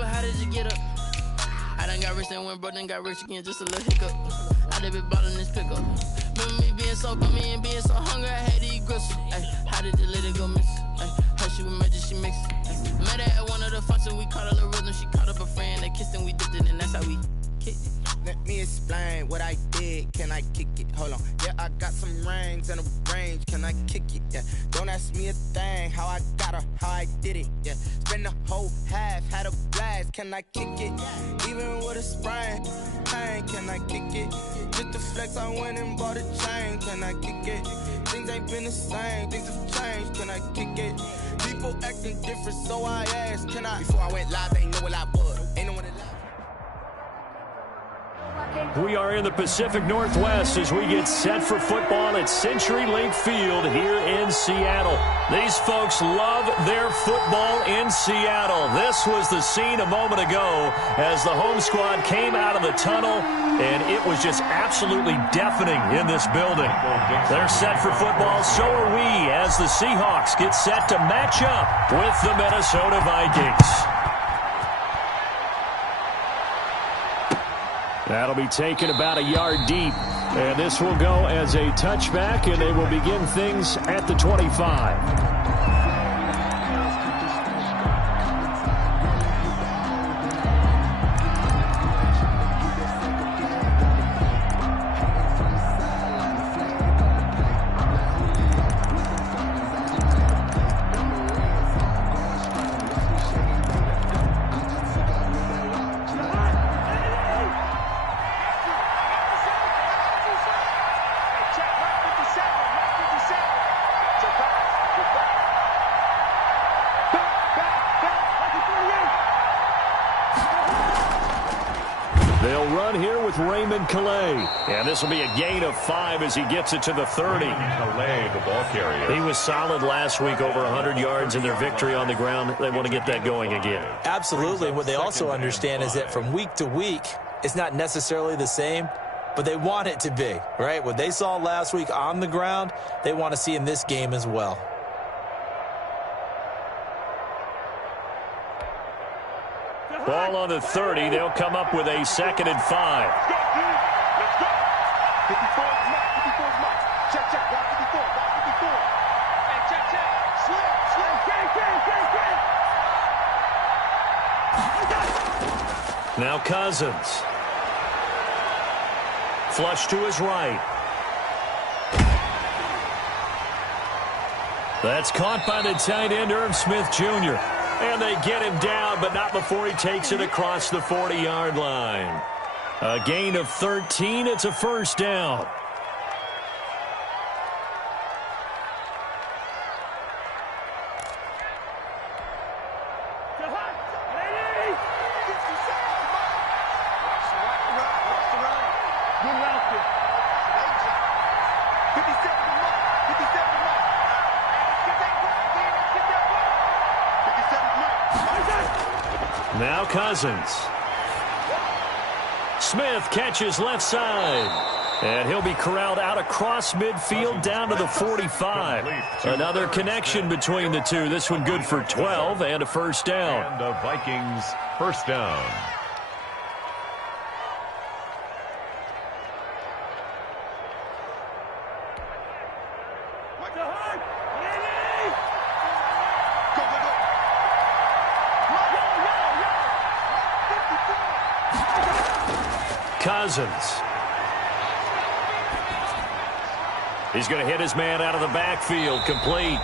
but how did you get up? I done got rich and went broke, then got rich again, just a little hiccup. I done been ballin' this pickup. Remember me being so bummy and being so hungry, I had to eat gristle. Ay, how did the lady go miss? Ay, how she was magic, she mixed. Met her at one of the functions, we caught a little rhythm. She caught up a friend, they kissed and we dipped it, and that's how we kicked it. Let me explain what I did. Can I kick it? Hold on. Yeah, I got some rings and a range. Can I kick it? Yeah. Don't ask me a thing. How I got her, how I did it. Yeah. Spend the whole half, had a blast. Can I kick it? Even with a sprain, pain. Can I kick it? Just to flex, I went and bought a chain. Can I kick it? Things ain't been the same. Things have changed. Can I kick it? People acting different, so I asked. Can I? Before I went live, they knew what I was. Ain't no one that live. We are in the Pacific Northwest as we get set for football at CenturyLink Field here in Seattle. These folks love their football in Seattle. This was the scene a moment ago as the home squad came out of the tunnel, and it was just absolutely deafening in this building. They're set for football, so are we, as the Seahawks get set to match up with the Minnesota Vikings. That'll be taken about a yard deep. And this will go as a touchback, and they will begin things at the 25. They'll run here with Raymond Calais. And this will be a gain of 5 as he gets it to the 30. Calais, the ball carrier. He was solid last week, over 100 yards in their victory on the ground. They want to get that going again. Absolutely. What they also understand is that from week to week, it's not necessarily the same, but they want it to be, right? What they saw last week on the ground, they want to see in this game as well. Ball on the 30. They'll come up with a 2nd and 5. Let's go. 54 is Mike. 54 is Mike. Check, check. Watch 54. Watch 54. Hey, check, check. Slip, slip. Gang. Now Cousins. Flush to his right. That's caught by the tight end, Irv Smith Jr. And they get him down, but not before he takes it across the 40-yard line. A gain of 13. It's a first down. Now Cousins. Smith catches left side. And he'll be corralled out across midfield down to the 45. Another connection between the two. This one good for 12 and a first down. And the Vikings first down. Cousins. He's going to hit his man out of the backfield, complete.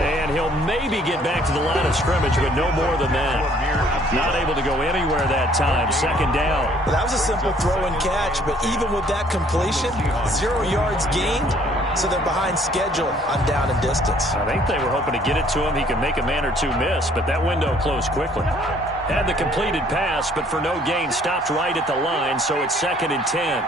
And he'll maybe get back to the line of scrimmage, but no more than that. Not able to go anywhere that time. 2nd down. Well, that was a simple throw and catch, but even with that completion, 0 yards gained, so they're behind schedule on down and distance. I think they were hoping to get it to him. He could make a man or two miss, but that window closed quickly. Had the completed pass, but for no gain, stopped right at the line, so it's 2nd and 10.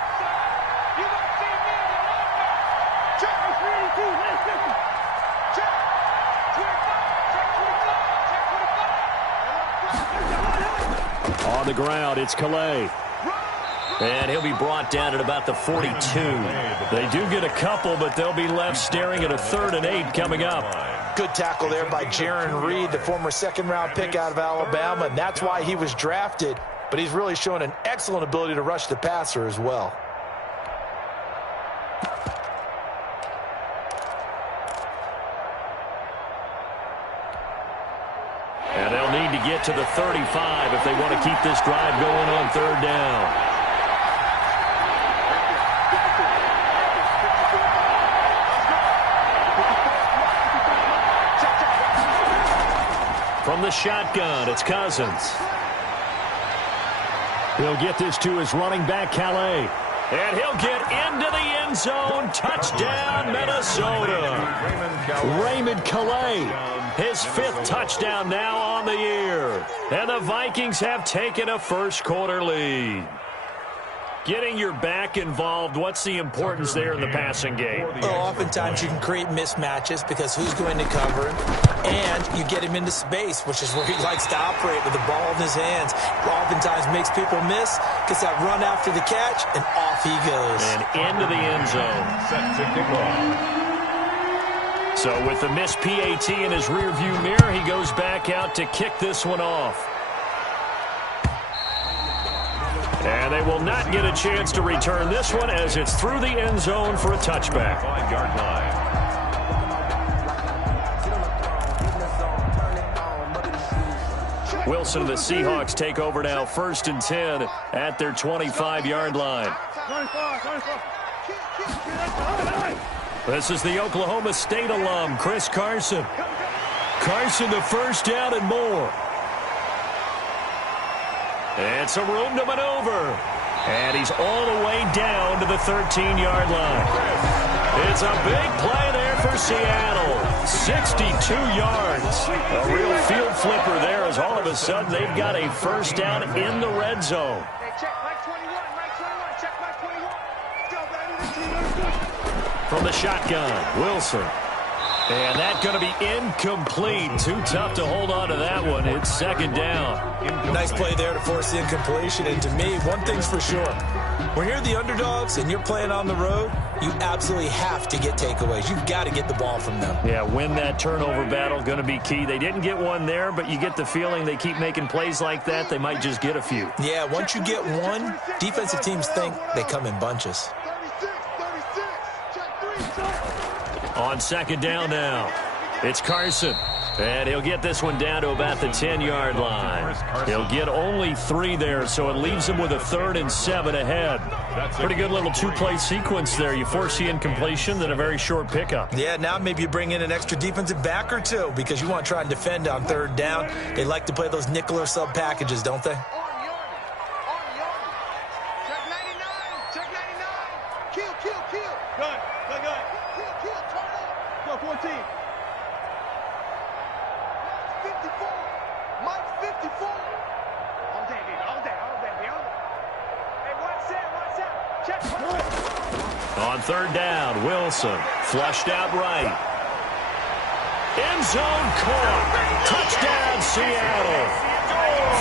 On the ground, it's Calais. And he'll be brought down at about the 42. They do get a couple, but they'll be left staring at a 3rd and 8 coming up. Good tackle there by Jaron Reed, the former second-round pick out of Alabama, and that's why he was drafted. But he's really shown an excellent ability to rush the passer as well. And they'll need to get to the 35 if they want to keep this drive going on third down. From the shotgun, it's Cousins. He'll get this to his running back, Calais. And he'll get into the end zone. Touchdown, Minnesota. Raymond Calais, his 5th touchdown now on the year. And the Vikings have taken a first-quarter lead. Getting your back involved, what's the importance there in the passing game? Well, oftentimes you can create mismatches because who's going to cover him? And you get him into space, which is where he likes to operate with the ball in his hands. Oftentimes makes people miss, gets that run after the catch, and off he goes. And into the end zone. Set to kick off. So with the missed PAT in his rearview mirror, he goes back out to kick this one off. And they will not get a chance to return this one as it's through the end zone for a touchback. 5-yard line. Wilson and the Seahawks take over now, 1st and 10 at their 25-yard line. This is the Oklahoma State alum, Chris Carson. Carson the first down and more. It's a room to maneuver. And he's all the way down to the 13-yard line. It's a big play there for Seattle. 62 yards. A real field flipper there as all of a sudden they've got a first down in the red zone. From the shotgun, Wilson. And that's going to be incomplete. Too tough to hold on to that one. It's 2nd down. Nice play there to force the incompletion. And to me, one thing's for sure. When you're the underdogs and you're playing on the road, you absolutely have to get takeaways. You've got to get the ball from them. Yeah, win that turnover battle, going to be key. They didn't get one there, but you get the feeling they keep making plays like that, they might just get a few. Yeah, once you get one, defensive teams think they come in bunches. On 2nd down now, it's Carson. And he'll get this one down to about the 10-yard line. He'll get only 3 there, so it leaves him with a 3rd and 7 ahead. Pretty good little 2-play sequence there. You force the incompletion, then a very short pickup. Yeah, now maybe you bring in an extra defensive back or 2 because you want to try and defend on 3rd down. They like to play those nickel or sub packages, don't they? On 3rd down, Wilson flushed out right. End zone caught. Touchdown, Seattle.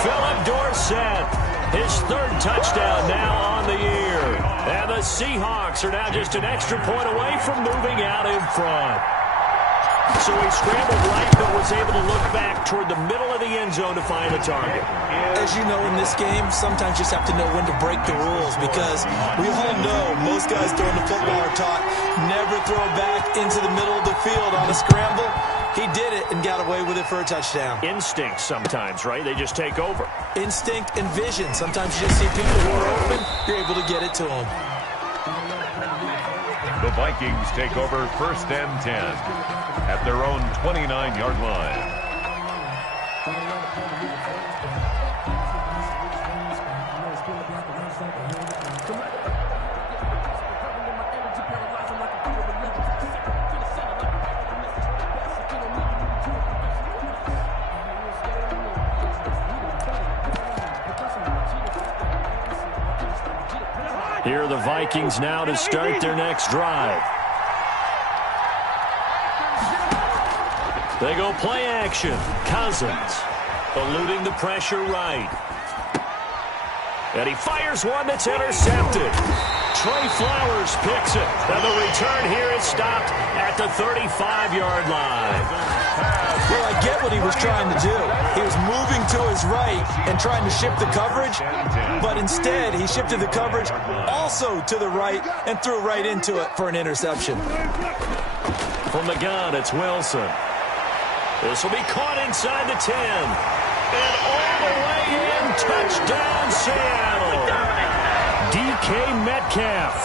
Philip Dorsett, his 3rd touchdown now on the year. And the Seahawks are now just an extra point away from moving out in front. So he scrambled right, but was able to look back toward the middle of the end zone to find the target. As you know, in this game, sometimes you just have to know when to break the rules because we all know most guys throwing the football are taught never throw back into the middle of the field on a scramble. He did it and got away with it for a touchdown. Instinct sometimes, right? They just take over. Instinct and vision. Sometimes you just see people who are open, you're able to get it to them. The Vikings take over 1st and 10 at their own 29-yard line. Here are the Vikings now to start their next drive. They go play action. Cousins eluding the pressure right. And he fires one that's intercepted. Trey Flowers picks it. And the return here is stopped at the 35-yard line. Well, I get what he was trying to do. He was moving to his right and trying to shift the coverage, but instead he shifted the coverage also to the right and threw right into it for an interception. From the gun, it's Wilson. This will be caught inside the 10. And all the way in, touchdown Seattle. DK Metcalf,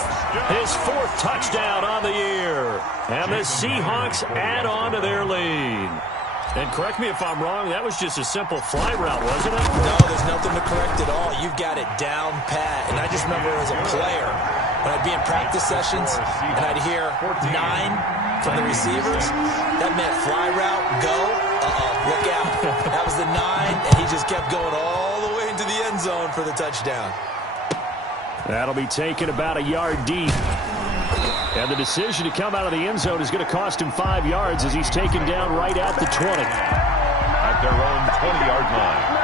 his 4th touchdown on the year. And the Seahawks add on to their lead. And correct me if I'm wrong, that was just a simple fly route, wasn't it? No, there's nothing to correct at all. You've got it down pat. And I just remember as a player, when I'd be in practice sessions and I'd hear 9 from the receivers, that meant fly route, go, look out. That was the 9, and he just kept going all the way into the end zone for the touchdown. That'll be taken about a yard deep. And the decision to come out of the end zone is going to cost him 5 yards as he's taken down right at the 20. At their own 20-yard line.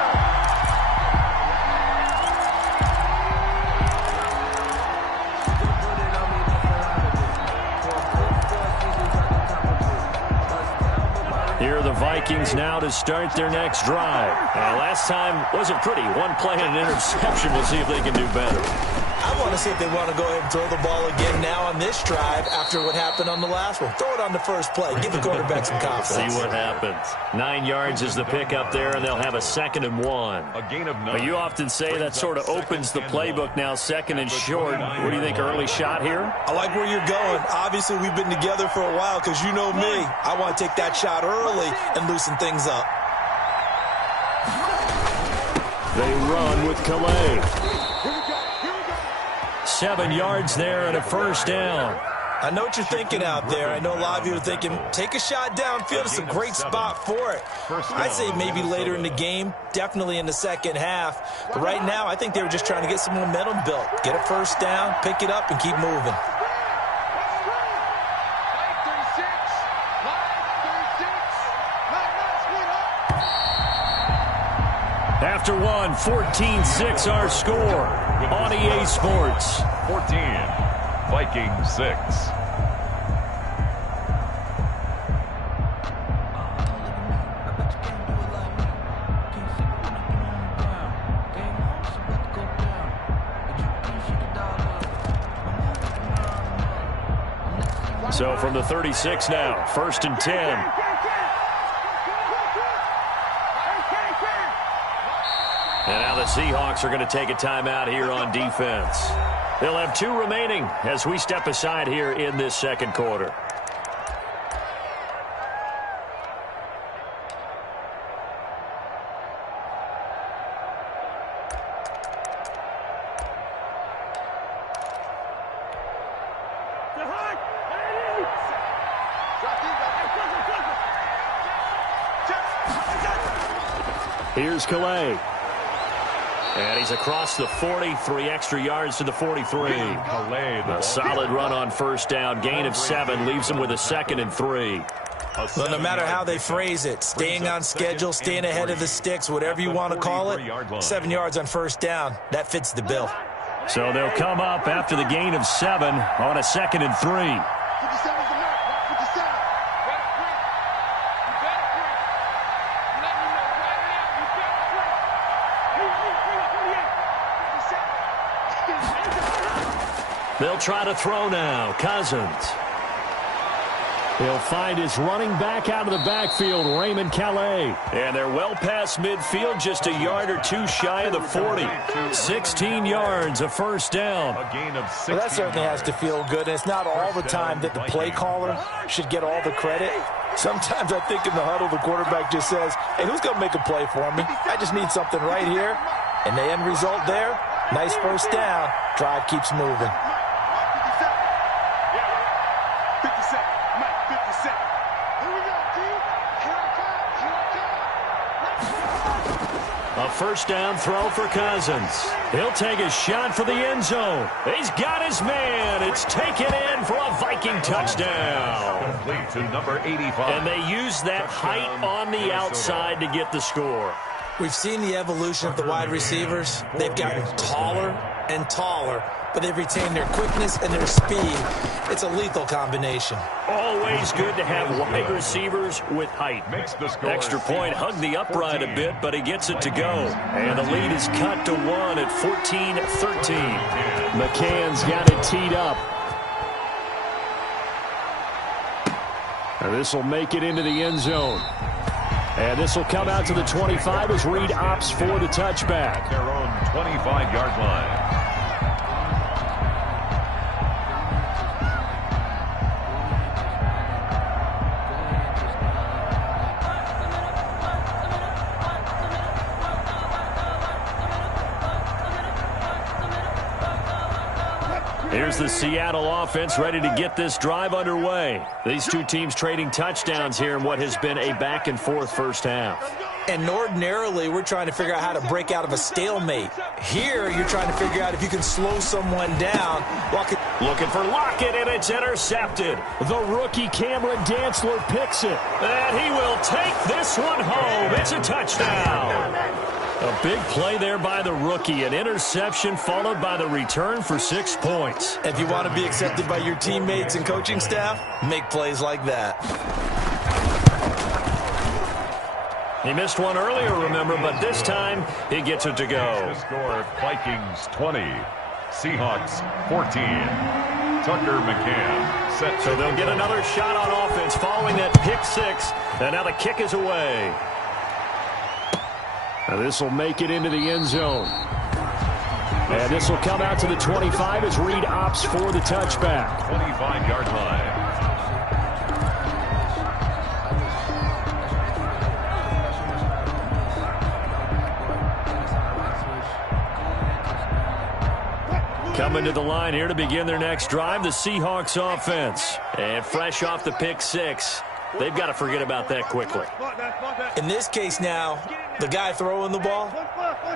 Here are the Vikings now to start their next drive. Last time wasn't pretty. 1 play and an interception. We'll see if they can do better. I want to see if they want to go ahead and throw the ball again now on this drive after what happened on the last one. Throw it on the first play. Give the quarterback some confidence. See what happens. 9 yards is the pickup there, and they'll have a 2nd and 1. A gain of 9. But you often say that sort of opens the playbook now, 2nd and short. What do you think, early shot here? I like where you're going. Obviously, we've been together for a while because you know me. I want to take that shot early and loosen things up. They run with Calais. 7 yards there and a 1st down. I know what you're thinking out there. I know a lot of you are thinking, take a shot downfield. It's a great spot for it. I'd say maybe later in the game, definitely in the second half. But right now, I think they were just trying to get some momentum built. Get a 1st down, pick it up, and keep moving. After 1, 14-6 our score on EA Sports. 14, Vikings 6. So from the 36 now, 1st and 10. And now the Seahawks are going to take a timeout here on defense. They'll have 2 remaining as we step aside here in this 2nd quarter. Here's Calais. And he's across the 40, 3 extra yards to the 43. A solid run on 1st down. Gain of 7 leaves him with a 2nd and 3. Well, no matter how they phrase it, staying on schedule, staying ahead of the sticks, whatever you want to call it, 7 yards on 1st down, that fits the bill. So they'll come up after the gain of 7 on a 2nd and 3. They'll try to throw now. Cousins. He'll find his running back out of the backfield, Raymond Calais. And they're well past midfield, just a yard or 2 shy of the 40. 16 yards, a 1st down. A gain of 6. Well, that certainly has to feel good. And it's not all the time that the play caller should get all the credit. Sometimes I think in the huddle, the quarterback just says, hey, who's going to make a play for me? I just need something right here. And the end result there, nice 1st down. Drive keeps moving. A 1st down throw for Cousins. He'll take a shot for the end zone. He's got his man. It's taken in for a Viking touchdown. Complete to number 85. And they use that height on the outside to get the score. We've seen the evolution of the wide receivers. They've gotten taller and taller, but they've retained their quickness and their speed. It's a lethal combination. Always good to have wide receivers with height. Extra point hugged the upright a bit, but he gets it to go. And the lead is cut to 1 at 14-13. McCann's got it teed up. And this will make it into the end zone. And this will come out to the 25 as Reed opts for the touchback. Their own 25-yard line. Here's the Seattle offense ready to get this drive underway. These two teams trading touchdowns here in what has been a back-and-forth first half. And ordinarily, we're trying to figure out how to break out of a stalemate. Here, you're trying to figure out if you can slow someone down. Looking for Lockett, and it's intercepted. The rookie Cameron Dantzler picks it. And he will take this one home. It's a touchdown. A big play there by the rookie. An interception followed by the return for 6 points. If you want to be accepted by your teammates and coaching staff, make plays like that. He missed one earlier, remember, but this time he gets it to go. The score, Vikings 20, Seahawks 14. Tucker McCann set. So they'll get another shot on offense following that pick six, and now the kick is away. Now this will make it into the end zone. And this will come out to the 25 as Reed opts for the touchback. 25-yard line. Coming to the line here to begin their next drive, the Seahawks offense. And fresh off the pick six, they've got to forget about that quickly. In this case now, the guy throwing the ball,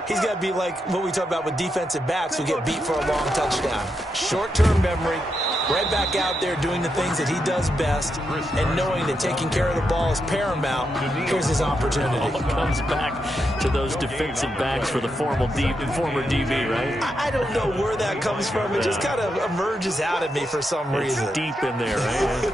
he's got to be like what we talk about with defensive backs who get beat for a long touchdown. Short-term memory, right back out there doing the things that he does best, and knowing that taking care of the ball is paramount. Here's his opportunity. All comes back to those defensive backs for the former DB, right? I don't know where that comes from. It just kind of emerges out of me for some reason. It's deep in there, right?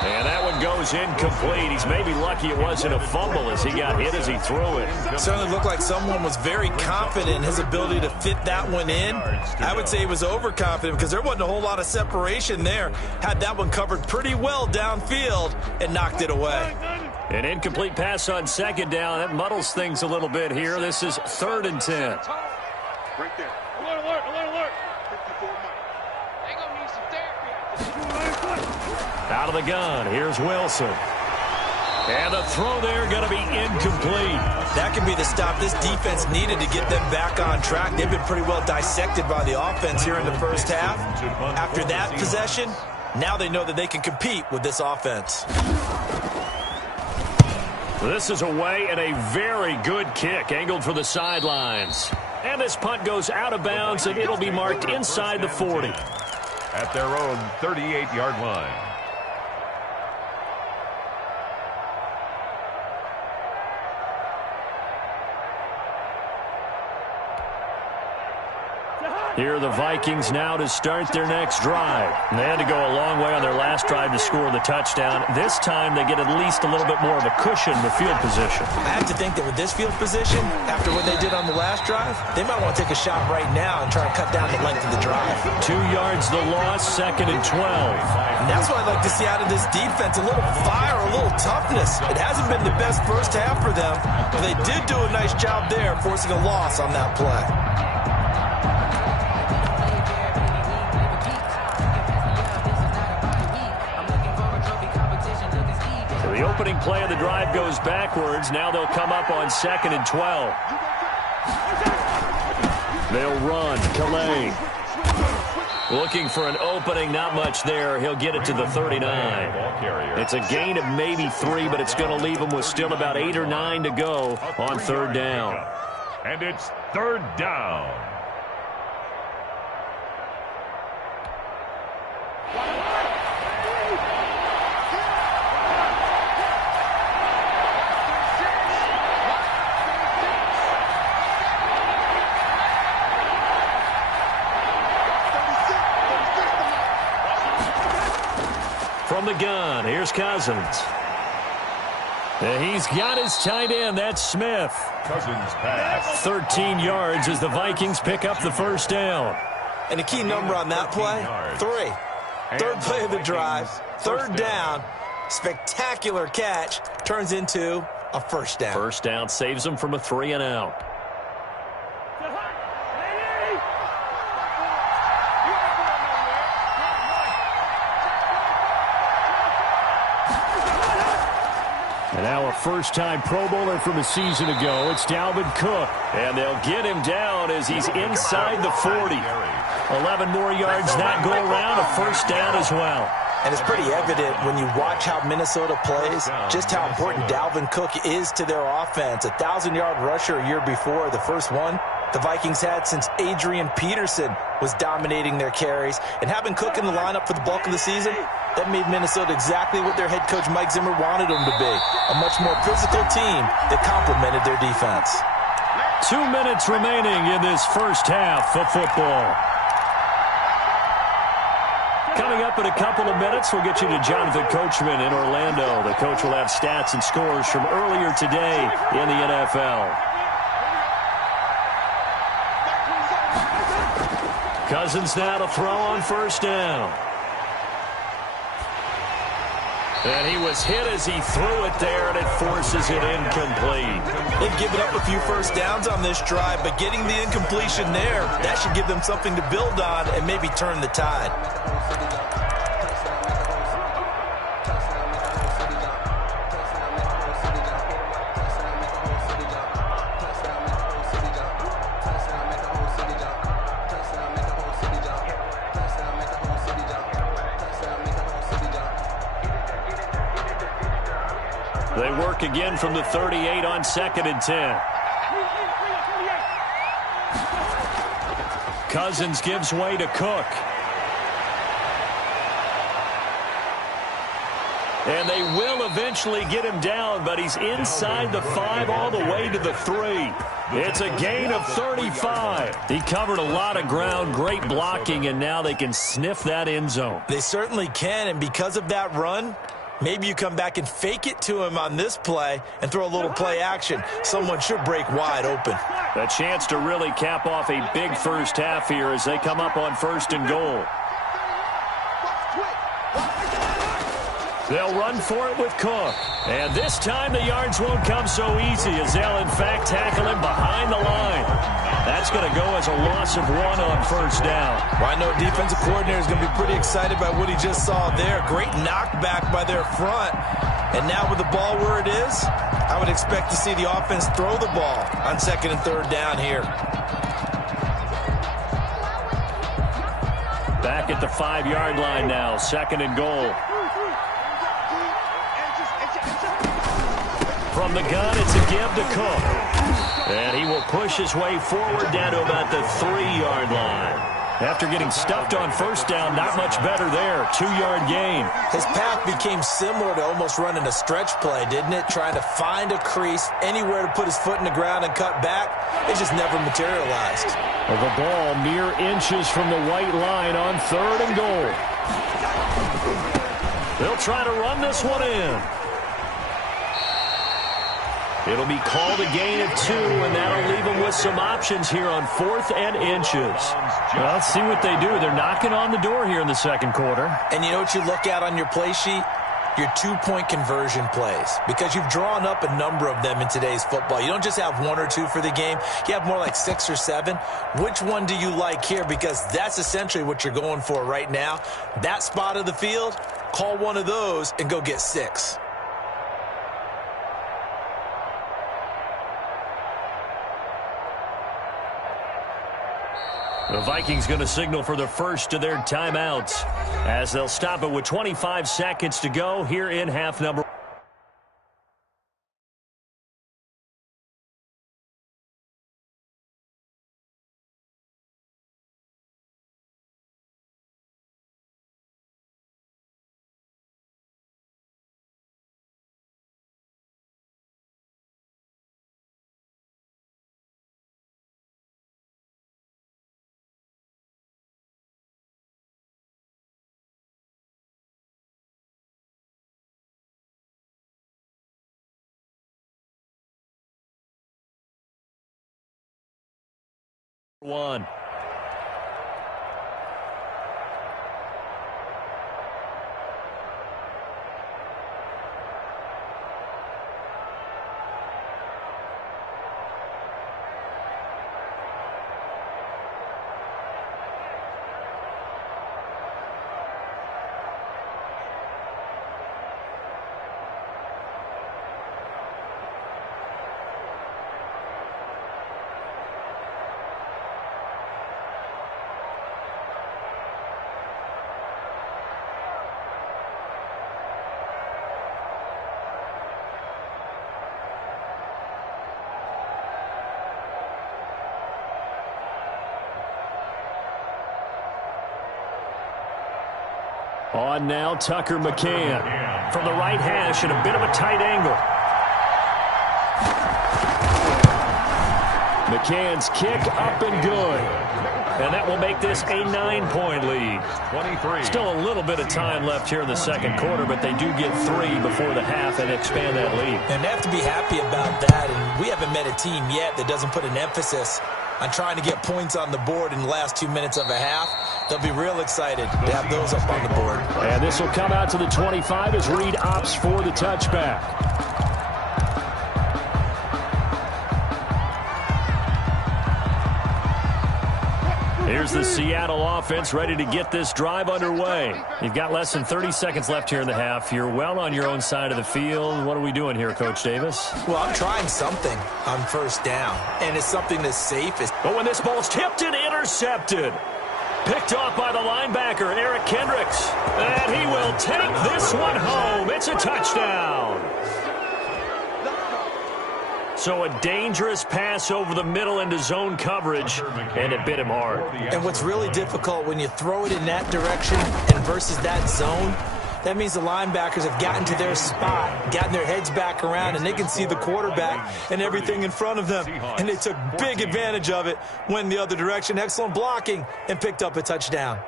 And that one goes incomplete. He's maybe lucky it wasn't a fumble as he got hit as he threw it. Certainly looked like someone was very confident in his ability to fit that one in. I would say he was overconfident because there wasn't a whole lot of separation there. Had that one covered pretty well downfield and knocked it away. An incomplete pass on second down. That muddles things a little bit here. This is 3rd and 10. Right there. Alert, alert, alert, alert. 54 Mike. They gonna need some therapy. Out of the gun, here's Wilson. And the throw there going to be incomplete. That could be the stop this defense needed to get them back on track. They've been pretty well dissected by the offense here in the first half. After that possession, now they know that they can compete with this offense. This is away and a very good kick angled for the sidelines. And this punt goes out of bounds, and it'll be marked inside the 40. At their own 38-yard line. Here are the Vikings now to start their next drive. And they had to go a long way on their last drive to score the touchdown. This time they get at least a little bit more of a cushion in the field position. I have to think that with this field position, after what they did on the last drive, they might want to take a shot right now and try to cut down the length of the drive. 2 yards the loss, 2nd and 12. And that's what I'd like to see out of this defense, a little fire, a little toughness. It hasn't been the best first half for them, but they did do a nice job there forcing a loss on that play. The opening play of the drive goes backwards. Now they'll come up on 2nd and 12. They'll run. Calais looking for an opening. Not much there. He'll get it to the 39. It's a gain of maybe 3, but it's going to leave him with still about 8 or 9 to go on 3rd down. And it's 3rd down. the gun, here's Cousins. And he's got his tight end. That's Smith. Cousins pass. 13 yards as the Vikings pick up the first down. And a key number on that play, 3. Third play of the drive, third down. Spectacular catch turns into a first down. First down saves them from a 3-and-out. And now a first-time Pro Bowler from a season ago. It's Dalvin Cook. And they'll get him down as he's inside the 40. 11 more yards that go around, a first down as well. And it's pretty evident when you watch how Minnesota plays, just how important Dalvin Cook is to their offense. 1,000-yard rusher a year before, the first one the Vikings had since Adrian Peterson was dominating their carries. And having Cook in the lineup for the bulk of the season, that made Minnesota exactly what their head coach Mike Zimmer wanted them to be. A much more physical team that complemented their defense. 2 minutes remaining in this first half of football. Coming up in a couple of minutes, we'll get you to Jonathan Coachman in Orlando. The coach will have stats and scores from earlier today in the NFL. Cousins now to throw on first down. And he was hit as he threw it there, and it forces it incomplete. They've given up a few first downs on this drive, but getting the incompletion there, that should give them something to build on and maybe turn the tide. They work again from the 38 on 2nd and 10. Cousins gives way to Cook. And they will eventually get him down, but he's inside the 5 all the way to the 3. It's a gain of 35. He covered a lot of ground, great blocking, and now they can sniff that end zone. They certainly can, and because of that run, maybe you come back and fake it to him on this play and throw a little play action. Someone should break wide open. A chance to really cap off a big first half here as they come up on 1st and goal. They'll run for it with Cook. And this time the yards won't come so easy as they'll, in fact, tackle him behind the line. That's going to go as a loss of 1 on first down. Well, I know defensive coordinator is going to be pretty excited by what he just saw there. Great knockback by their front. And now with the ball where it is, I would expect to see the offense throw the ball on 2nd and 3rd down here. Back at the 5-yard line now, 2nd and goal. From the gun, it's a give to Cook. And he will push his way forward down to about the 3-yard line. After getting stuffed on first down, not much better there. 2-yard gain. His path became similar to almost running a stretch play, didn't it? Trying to find a crease, anywhere to put his foot in the ground and cut back. It just never materialized. Well, the ball mere inches from the white line on 3rd and goal. They'll try to run this one in. It'll be called a gain of 2, and that'll leave them with some options here on 4th and inches. Well, let's see what they do. They're knocking on the door here in the 2nd quarter. And you know what you look at on your play sheet? Your 2-point conversion plays, because you've drawn up a number of them in today's football. You don't just have 1 or 2 for the game. You have more like 6 or 7. Which one do you like here? Because that's essentially what you're going for right now. That spot of the field, call one of those and go get 6. The Vikings going to signal for the first of their timeouts as they'll stop it with 25 seconds to go here in half number 1. On now, Tucker McCann from the right hash at a bit of a tight angle. McCann's kick up and good. And that will make this a 9-point lead. 23. Still a little bit of time left here in the second quarter, but they do get 3 before the half and expand that lead. And they have to be happy about that. And we haven't met a team yet that doesn't put an emphasis on trying to get points on the board in the last 2 minutes of a half. They'll be real excited to have those up on the board. And this will come out to the 25 as Reed opts for the touchback. Here's the Seattle offense ready to get this drive underway. You've got less than 30 seconds left here in the half. You're well on your own side of the field. What are we doing here, Coach Davis? Well, I'm trying something on first down, and it's something that's safe. But when this ball's tipped and intercepted. Picked off by the linebacker, Eric Kendricks. And he will take this one home. It's a touchdown. So a dangerous pass over the middle into zone coverage, and it bit him hard. And what's really difficult when you throw it in that direction and versus that zone, that means the linebackers have gotten to their spot, gotten their heads back around, and they can see the quarterback and everything in front of them. And they took big advantage of it, went in the other direction, excellent blocking, and picked up a touchdown.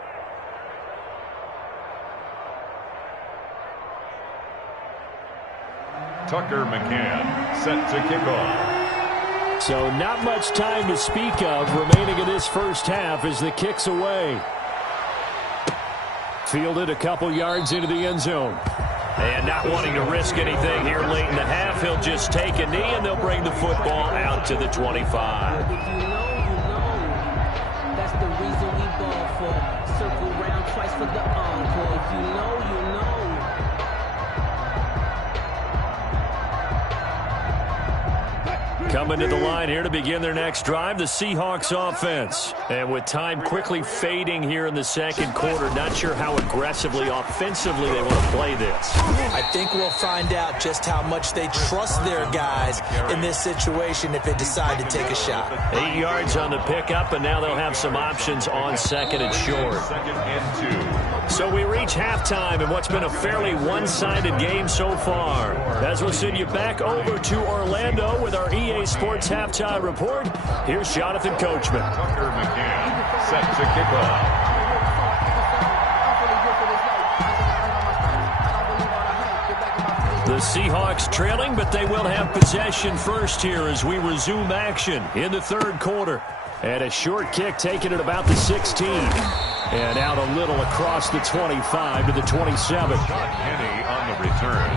Tucker McCann set to kick off. So not much time to speak of remaining in this first half as the kick's away. Fielded a couple yards into the end zone. And not wanting to risk anything here late in the half, he'll just take a knee and they'll bring the football out to the 25. If you know, you know. That's the reason we ball for. Circle round twice for the encore. If you know, you know. Coming to the line here to begin their next drive, the Seahawks offense. And with time quickly fading here in the second quarter, not sure how aggressively, offensively they want to play this. I think we'll find out just how much they trust their guys in this situation if they decide to take a shot. 8 yards on the pickup, and now they'll have some options on second and short. Second and 2. So we reach halftime in what's been a fairly one-sided game so far. As we'll send you back over to Orlando with our EA Sports Halftime Report, here's Jonathan Coachman. Tucker McCann set to kick off. The Seahawks trailing, but they will have possession first here as we resume action in the third quarter. And a short kick taken at about the 16. And out a little across the 25 to the 27. Shot Penny on the return.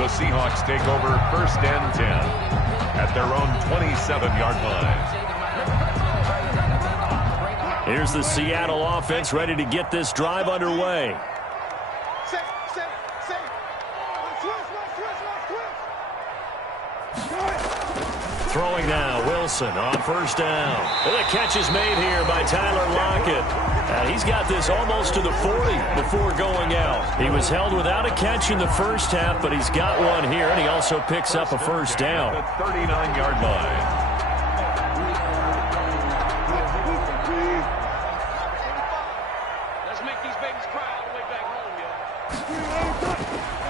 The Seahawks take over first and 10 at their own 27-yard line. Here's the Seattle offense ready to get this drive underway. Throwing now, Wilson on first down. And the catch is made here by Tyler Lockett. He's got this almost to the 40 before going out. He was held without a catch in the first half, but he's got one here, and he also picks up a first down. At the 39-yard line. Let's make these babies cry all the way back home,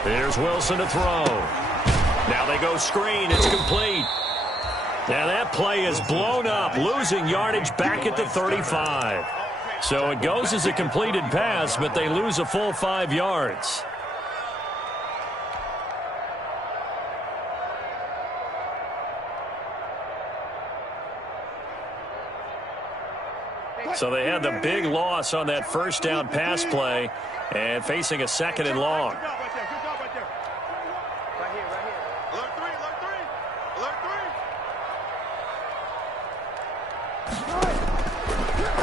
yo. Here's Wilson to throw. Now they go screen. It's complete. Now that play is blown up, losing yardage back at the 35. So it goes as a completed pass, but they lose a full 5 yards. So they had the big loss on that first down pass play and facing a second and long.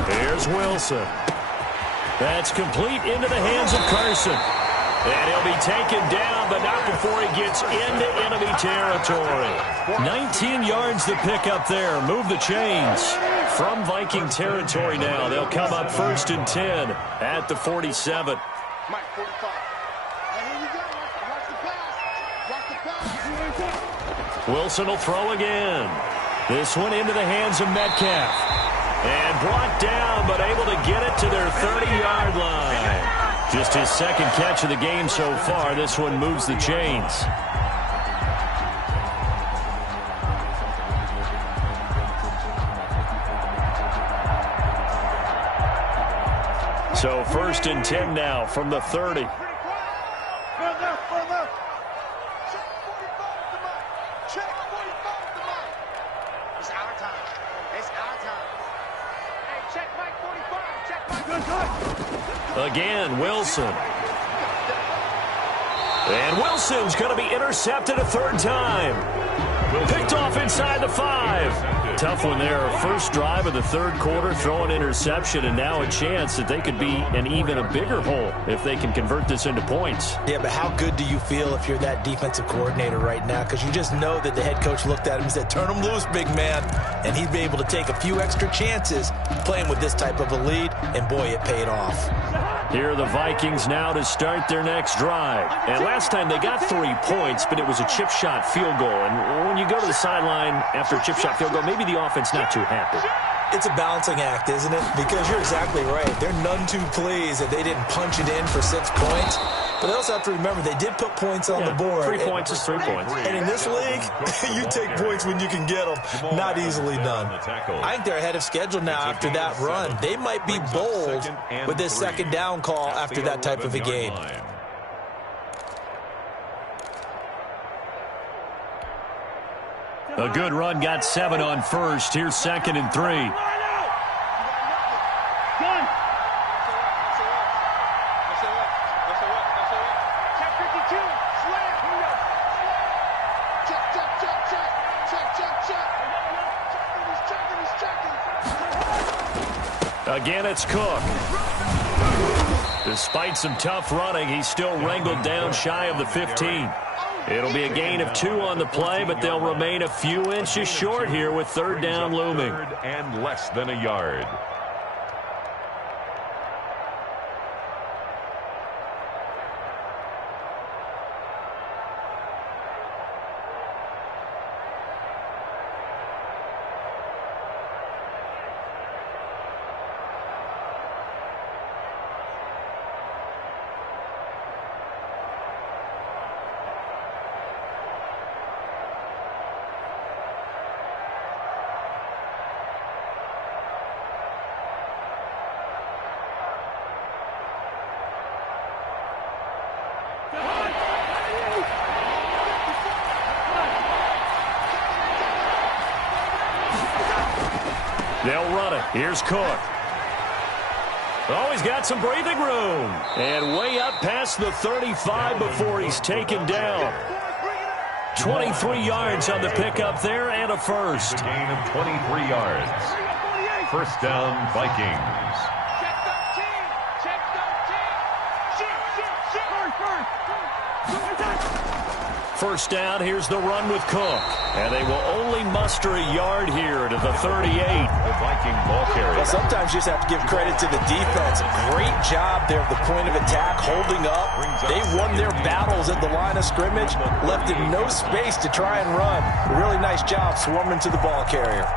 Here's Wilson. That's complete into the hands of Carson. And he'll be taken down, but not before he gets into enemy territory. 19 yards to pick up there. Move the chains from Viking territory now. They'll come up 1st and 10 at the 47. Wilson will throw again. This one into the hands of Metcalf. And brought down, but able to get it to their 30-yard line. Just his second catch of the game so far. This one moves the chains. So 1st and 10 now from the 30. Again, Wilson. And Wilson's going to be intercepted a 3rd time. Picked off inside the 5. Tough one there. First drive of the 3rd quarter, throw an interception, and now a chance that they could be in even a bigger hole if they can convert this into points. Yeah, but how good do you feel if you're that defensive coordinator right now? Because you just know that the head coach looked at him and said, turn him loose, big man. And he'd be able to take a few extra chances playing with this type of a lead, and boy, it paid off. Here are the Vikings now to start their next drive. And last time they got 3 points, but it was a chip shot field goal. And when you go to the sideline after a chip shot field goal, maybe the offense not too happy. It's a balancing act, isn't it? Because you're exactly right. They're none too pleased that they didn't punch it in for 6 points. But they also have to remember they did put points on the board. 3 points is 3 points. And in this league, you take points when you can get them. Not easily done. I think they're ahead of schedule now after that run. They might be bold with this 2nd down call after that type of a game. A good run, got 7 on 1st. Here's 2nd and 3. Again, it's Cook. Despite some tough running, he's still wrangled down shy of the 15. It'll be a gain of 2 on the play, but they'll remain a few inches short here with 3rd down looming. And less than a yard. They'll run it. Here's Cook. Oh, he's got some breathing room. And way up past the 35 before he's taken down. 23 yards on the pickup there and a first. A gain of 23 yards. 1st down, Vikings. First down, here's the run with Cook. And they will only muster a yard here to the 38. The Viking ball carrier. Well, sometimes you just have to give credit to the defense. Great job there at the point of attack, holding up. They won their battles at the line of scrimmage, left him no space to try and run. A really nice job swarming to the ball carrier.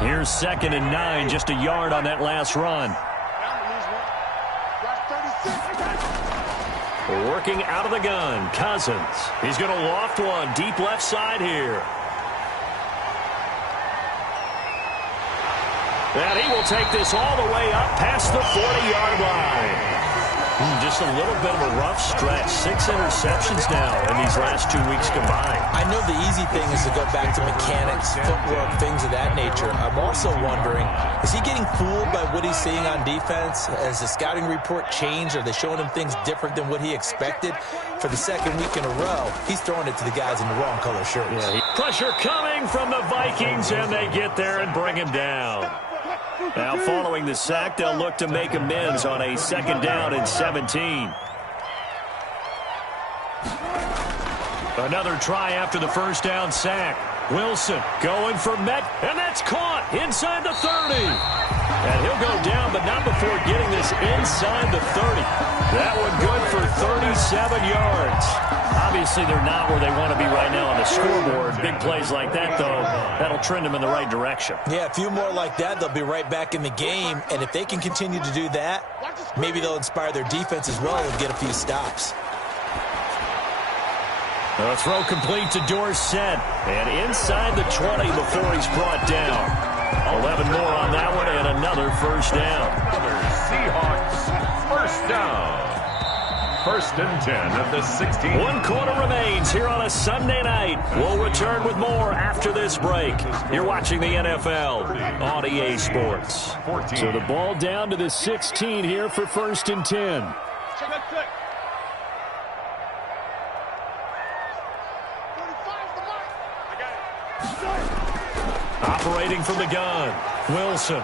Here's 2nd and 9, just a yard on that last run. Working out of the gun, Cousins. He's going to loft one deep left side here. And he will take this all the way up past the 40-yard line. Just a little bit of a rough stretch. 6 interceptions now in these last 2 weeks combined. I know the easy thing is to go back to mechanics, footwork, things of that nature. I'm also wondering, is he getting fooled by what he's seeing on defense? Has the scouting report changed? Are they showing him things different than what he expected? For the second week in a row, he's throwing it to the guys in the wrong color shirts. Pressure coming from the Vikings, and they get there and bring him down. Now, following the sack, they'll look to make amends on a 2nd down and 17. Another try after the 1st down sack. Wilson going for Met, and that's caught inside the 30. And he'll go down, but not before getting this inside the 30. That one good for 37 yards. Obviously, they're not where they want to be right now on the scoreboard. Big plays like that, though, that'll trend them in the right direction. Yeah, a few more like that, they'll be right back in the game. And if they can continue to do that, maybe they'll inspire their defense as well and get a few stops. A throw complete to Dorsett. And inside the 20 before he's brought down. 11 more on that one, and another 1st down. Seahawks 1st down. 1st and 10 at the 16. 1 quarter remains here on a Sunday night. We'll return with more after this break. You're watching the NFL on EA Sports. 14. So the ball down to the 16 here for 1st and 10. Operating from the gun, Wilson.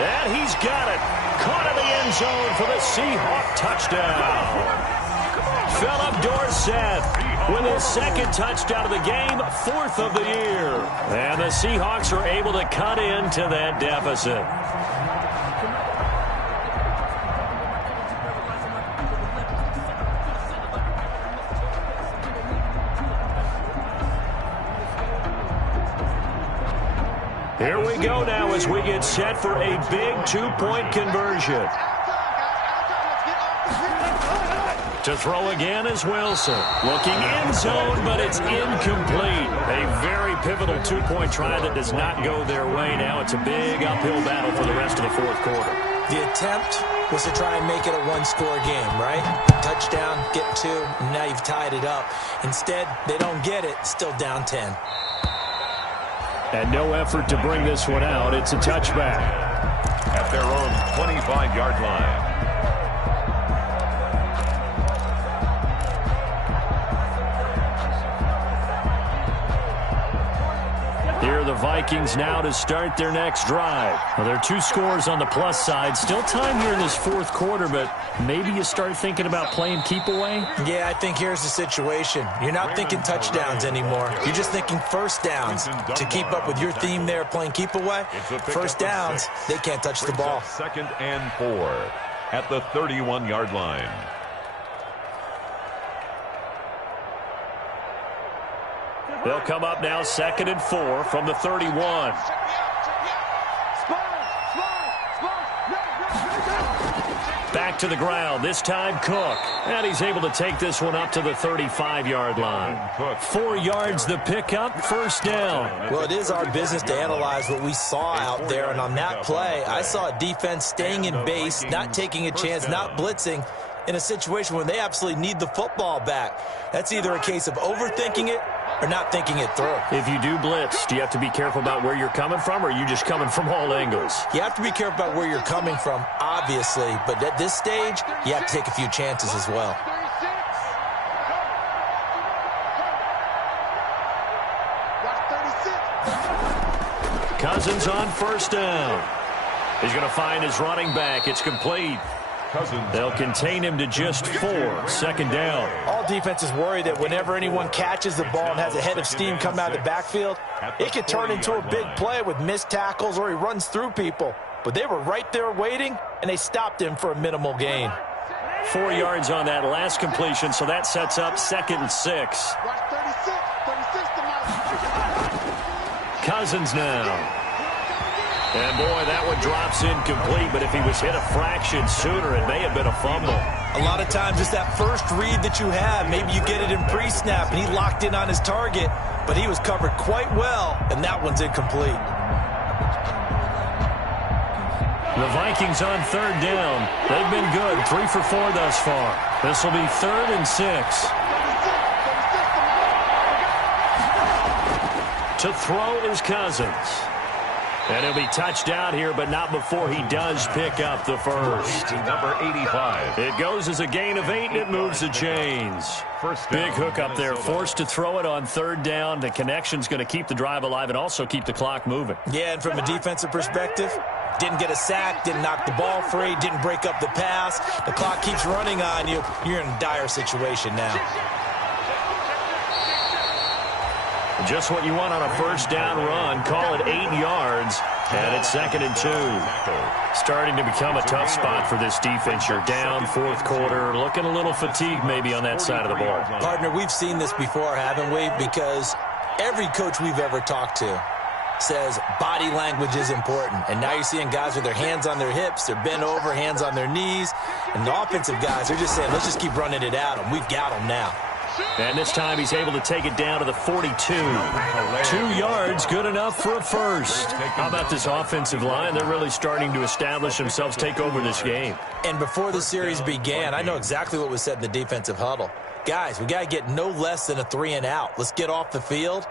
And he's got it. Caught in the end zone for the Seahawk touchdown. Philip Dorsett with his 2nd touchdown of the game, 4th of the year. And the Seahawks are able to cut into that deficit. Here we go now as we get set for a big 2-point conversion. To throw again is Wilson. Looking end zone, but it's incomplete. A very pivotal 2-point try that does not go their way. Now it's a big uphill battle for the rest of the 4th quarter. The attempt was to try and make it a 1-score game, right? Touchdown, get 2, and now you've tied it up. Instead, they don't get it, still down 10. And no effort to bring this one out. It's a touchback. At their own 25-yard line. Here are the Vikings now to start their next drive. Well, there are 2 scores on the plus side. Still time here in this 4th quarter, but maybe you start thinking about playing keep away? Yeah, I think here's the situation. You're not thinking touchdowns anymore. You're just thinking 1st downs. To keep up with your theme there, playing keep away, 1st downs, they can't touch the ball. 2nd and 4 at the 31-yard line. They'll come up now 2nd and 4 from the 31. Back to the ground, this time Cook. And he's able to take this one up to the 35-yard line. 4 yards the pickup, 1st down. Well, it is our business to analyze what we saw out there. And on that play, I saw a defense staying in base, not taking a chance, not blitzing in a situation when they absolutely need the football back. That's either a case of overthinking it or not thinking it through. If you do blitz, do you have to be careful about where you're coming from, or are you just coming from all angles? You have to be careful about where you're coming from, obviously, but at this stage, you have to take a few chances as well. Cousins on 1st down. He's going to find his running back. It's complete. They'll contain him to just 4. 2nd down. All defenses worry that whenever anyone catches the ball and has a head of steam come out of the backfield, it could turn into a big play with missed tackles or he runs through people. But they were right there waiting, and they stopped him for a minimal gain. 4 yards on that last completion, so that sets up 2nd and 6. Cousins now. And, boy, that one drops incomplete, but if he was hit a fraction sooner, it may have been a fumble. A lot of times it's that first read that you have. Maybe you get it in pre-snap, and he locked in on his target, but he was covered quite well, and that one's incomplete. The Vikings on third down. They've been good, 3 for 4 thus far. This will be 3rd and 6. To throw is Cousins. And he'll be touched out here, but not before he does pick up the first. Number 85. It goes as a gain of 8, and it moves the chains. Big hook up there, forced to throw it on third down. The connection's going to keep the drive alive and also keep the clock moving. Yeah, and from a defensive perspective, didn't get a sack, didn't knock the ball free, didn't break up the pass. The clock keeps running on you. You're in a dire situation now. Just what you want on a first down run. Call it 8 yards, and it's 2nd and 2. Starting to become a tough spot for this defense. You're down, 4th quarter, looking a little fatigued maybe on that side of the ball. Partner, we've seen this before, haven't we? Because every coach we've ever talked to says body language is important. And now you're seeing guys with their hands on their hips, they're bent over, hands on their knees. And the offensive guys are just saying, let's just keep running it at them. We've got them now. And this time he's able to take it down to the 42. 2 yards, good enough for a first. How about this offensive line? They're really starting to establish themselves, take over this game. And before the series began, I know exactly what was said in the defensive huddle. Guys, we got to get no less than a 3 and out. Let's get off the field.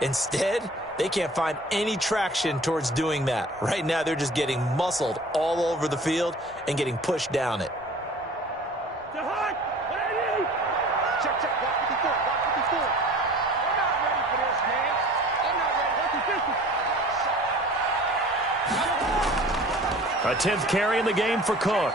Instead, they can't find any traction towards doing that. Right now, they're just getting muscled all over the field and getting pushed down it. A 10th carry in the game for Cook.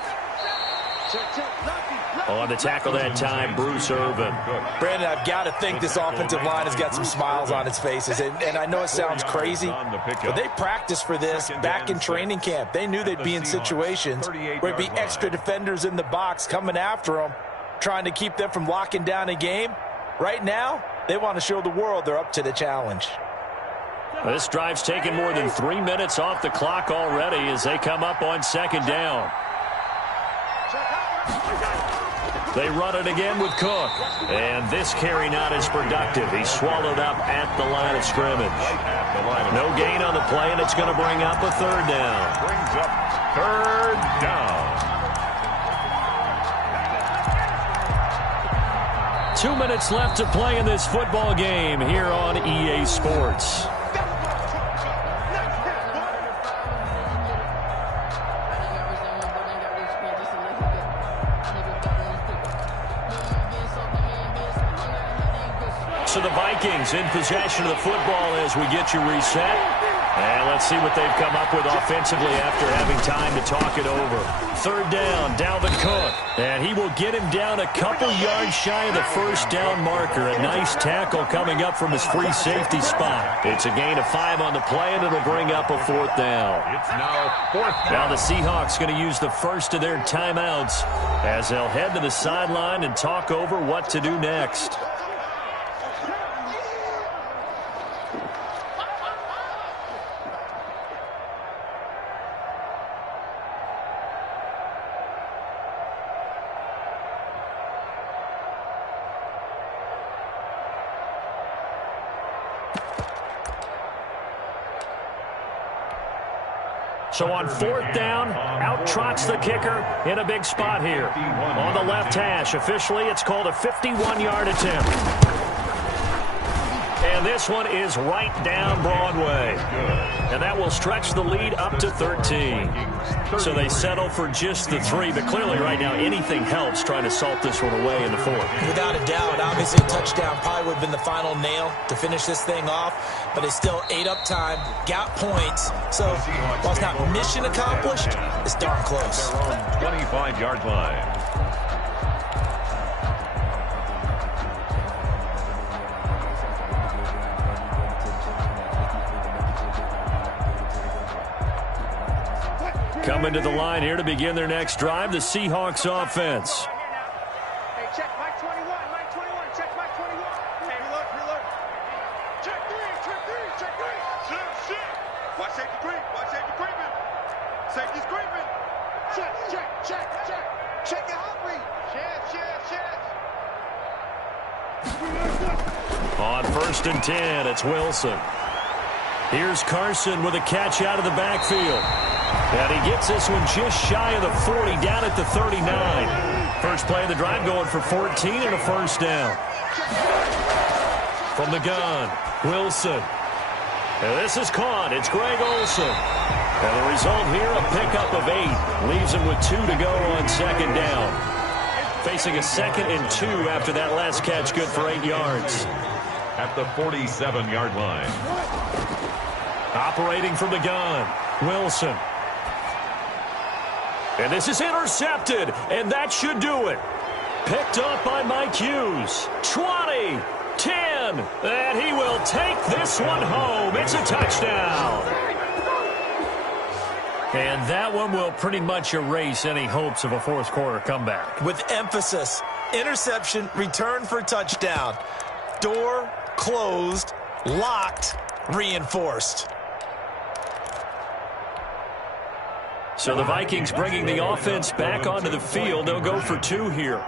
On the tackle that time, Bruce Irvin. Brandon, I've got to think this offensive line has got some smiles on its faces. And I know it sounds crazy, but they practiced for this back in training camp. They knew they'd be in situations where there'd be extra defenders in the box coming after them, trying to keep them from locking down a game. Right now, they want to show the world they're up to the challenge. This drive's taken more than 3 minutes off the clock already as they come up on 2nd down. They run it again with Cook. And this carry not as productive. He's swallowed up at the line of scrimmage. No gain on the play, and it's going to bring up a 3rd down. Brings up 3rd down. 2 minutes left to play in this football game here on EA Sports. So the Vikings in possession of the football as we get you reset. And let's see what they've come up with offensively after having time to talk it over. 3rd down, Dalvin Cook. And he will get him down a couple yards shy of the first down marker. A nice tackle coming up from his free safety spot. It's a gain of 5 on the play, and it'll bring up a 4th down. It's now 4th down. Now the Seahawks going to use the first of their timeouts as they'll head to the sideline and talk over what to do next. So on 4th down, out trots the kicker in a big spot here. On the left hash, officially it's called a 51-yard attempt. And this one is right down Broadway. And that will stretch the lead up to 13. So they settle for just the 3, but clearly right now anything helps trying to salt this one away in the 4th. Without a doubt, obviously a touchdown probably would have been the final nail to finish this thing off, but it's still ate up time, got points. So while it's not mission accomplished, it's darn close. Their own 25-yard line. Coming to the line here to begin their next drive, the Seahawks offense. Hey, check Mike 21, check Mike 21. Hey, reload. Check 3. Shit. Watch safety creep, Safety's creeping. Check. Check your hot read. Check. On 1st and 10, it's Wilson. Here's Carson with a catch out of the backfield. And he gets this one just shy of the 40, down at the 39. First play of the drive going for 14 and a first down. From the gun, Wilson. And this is caught. It's Greg Olsen. And the result here, a pickup of 8. Leaves him with 2 to go on second down. Facing a 2nd and 2 after that last catch, good for 8 yards. At the 47-yard line. Operating from the gun, Wilson. And this is intercepted, and that should do it. Picked up by Mike Hughes. 20, 10, and he will take this one home. It's a touchdown. And that one will pretty much erase any hopes of a fourth quarter comeback. With emphasis, interception, return for touchdown. Door closed, locked, reinforced. So the Vikings bringing the offense back onto the field. They'll go for 2 here.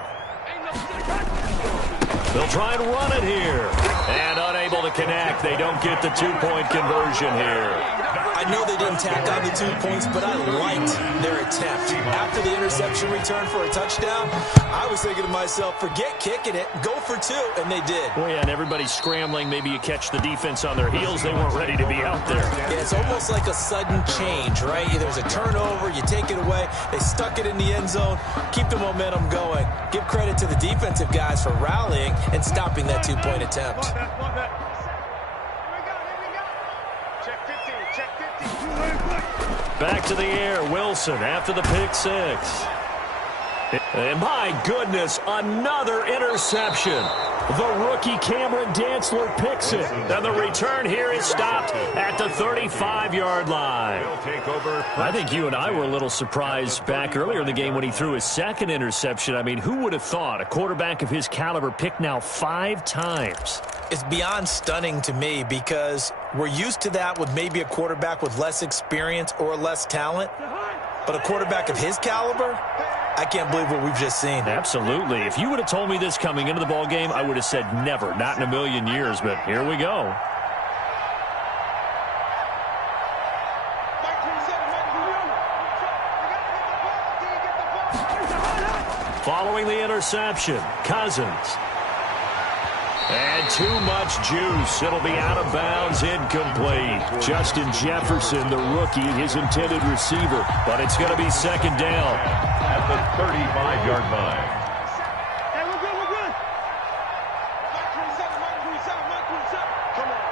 They'll try and run it here. And unable to connect. They don't get the 2-point conversion here. I know they didn't tack on the 2 points, but I liked their attempt. After the interception return for a touchdown, I was thinking to myself, forget kicking it, go for 2, and they did. Well, yeah, and everybody's scrambling. Maybe you catch the defense on their heels. They weren't ready to be out there. Yeah, it's almost like a sudden change, right? There's a turnover, you take it away, they stuck it in the end zone, keep the momentum going. Give credit to the defensive guys for rallying and stopping that 2-point attempt. Back to the air, Wilson after the pick 6. And my goodness, another interception. The rookie Cameron Dantzler picks it. And the return here is stopped at the 35-yard line. I think you and I were a little surprised back earlier in the game when he threw his 2nd interception. I mean, who would have thought a quarterback of his caliber picked now 5 times? It's beyond stunning to me because we're used to that with maybe a quarterback with less experience or less talent. But a quarterback of his caliber, I can't believe what we've just seen. Absolutely. If you would have told me this coming into the ball game, I would have said never, not in a million years. But here we go. Following the interception, Cousins. And too much juice. It'll be out of bounds, incomplete. Justin Jefferson, the rookie, his intended receiver. But it's going to be 2nd down. At the 35-yard line. Hey, we're good, we're good. Mike 27, Mike 27, Mike 27. Come on.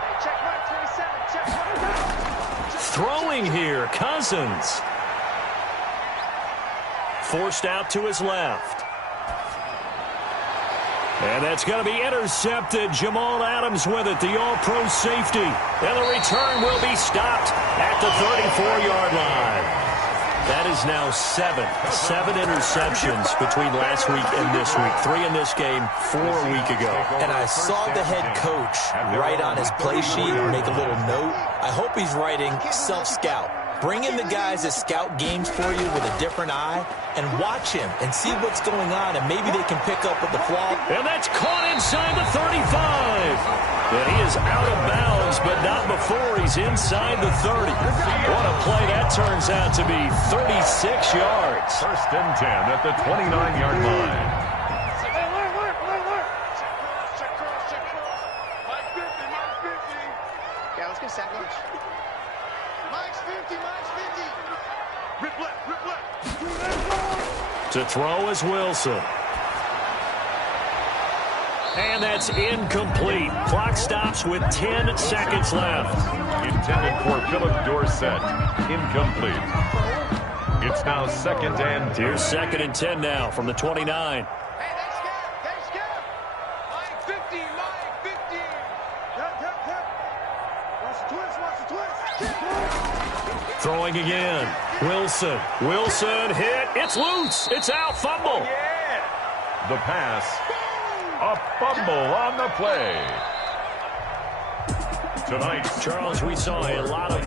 Hey, check Mike 27, check Mike 27. Throwing here, Cousins. Forced out to his left. And that's going to be intercepted. Jamal Adams with it, the all-pro safety. And the return will be stopped at the 34-yard line. That is now 7 interceptions between last week and this week. 3 in this game, 4 a week ago. And I saw the head coach write on his play sheet, make a little note. I hope he's writing self-scout. Bring in the guys that scout games for you with a different eye and watch him and see what's going on, and maybe they can pick up with the flaw. And that's caught inside the 35. And he is out of bounds, but not before he's inside the 30. What a play that turns out to be, 36 yards. 1st and 10 at the 29-yard line. Check cross. Mike 50, Mike 50. Yeah, let's get sack lunch. Mike's 50, Mike's 50. Rip left. To throw is Wilson. And that's incomplete. Clock stops with 10 seconds left. Intended for Philip Dorsett. Incomplete. It's now 2nd and 10. Here's 2nd and 10 now from the 29. Hey, they scared. Mike 50, Mike 50. Yep. Watch the twist. Throwing again. Wilson hit. It's loose. It's out. Fumble. The pass. A fumble on the play. Tonight, Charles, we saw a lot of